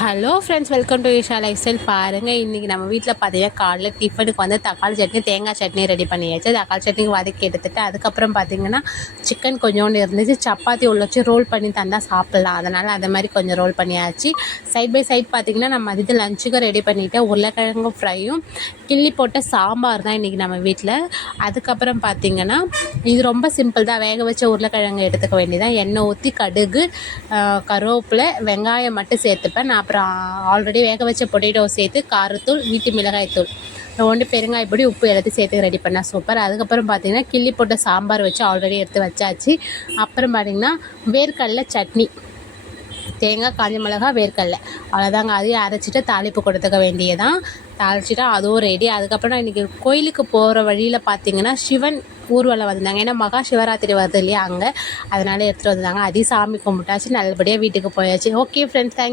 Hello friends, welcome to Visha life style. பாருங்கள், இன்றைக்கி நம்ம வீட்டில் பார்த்தீங்கன்னா காலைல டிஃபனுக்கு வந்து தக்காளி சட்னி, தேங்காய் சட்னி ரெடி பண்ணியாச்சு. தக்காளி சட்னிக்கு வதக்கி எடுத்துட்டு அதுக்கப்புறம் பார்த்திங்கன்னா சிக்கன் கொஞ்சோண்டு இருந்துச்சு. சப்பாத்தி உள்ள வச்சு ரோல் பண்ணி தந்தால் சாப்பிட்லாம், அதனால் அதை மாதிரி கொஞ்சம் ரோல் பண்ணியாச்சு. சைட் பை சைட் பார்த்திங்கன்னா நம்ம மதியத்தில் லஞ்சுக்கும் ரெடி பண்ணிவிட்டு உருளைக்கிழங்கு ஃப்ரையும் கிள்ளி போட்ட சாம்பார் தான் இன்றைக்கி நம்ம வீட்டில். அதுக்கப்புறம் பார்த்திங்கன்னா இது ரொம்ப சிம்பிள் தான். வேக வச்ச உருளைக்கிழங்கு எடுத்துக்க வேண்டியதான். எண்ணெய் ஊற்றி கடுகு, கருவேப்பிலை, வெங்காயம் மட்டும் சேர்த்துப்பேன் நான். அப்புறம் ஆல்ரெடி வேக வச்ச பொட்டேட்டோ சேர்த்து காரத்தூள், வீட்டு மிளகாய் தூள், ஒன்று பெருங்காய பொடி, உப்பு எல்லாத்தையும் சேர்த்து ரெடி பண்ணால் சூப்பர். அதுக்கப்புறம் பார்த்திங்கன்னா கிள்ளி போட்ட சாம்பார் வச்சு ஆல்ரெடி எடுத்து வச்சாச்சு. அப்புறம் பார்த்திங்கன்னா வேர்க்கடலை சட்னி, தேங்காய், காஞ்ச மிளகா, வேர்க்கடலை, அவ்வளோதாங்க. அதையும் அரைச்சிட்டு தாளிப்பு கொடுத்துக்க வேண்டியதான். தாளிச்சிட்டா அதுவும் ரெடி. அதுக்கப்புறம் இன்றைக்கி கோயிலுக்கு போகிற வழியில் பார்த்திங்கன்னா சிவன் ஊர்வலம் வந்தாங்க. ஏன்னா மகா சிவராத்திரி வருது இல்லையா, அங்கே அதனால் எடுத்துகிட்டு வந்தாங்க. அதையும் சாமி கும்பிட்டாச்சு, நல்லபடியாக வீட்டுக்கு போயாச்சு. Okay friends, thank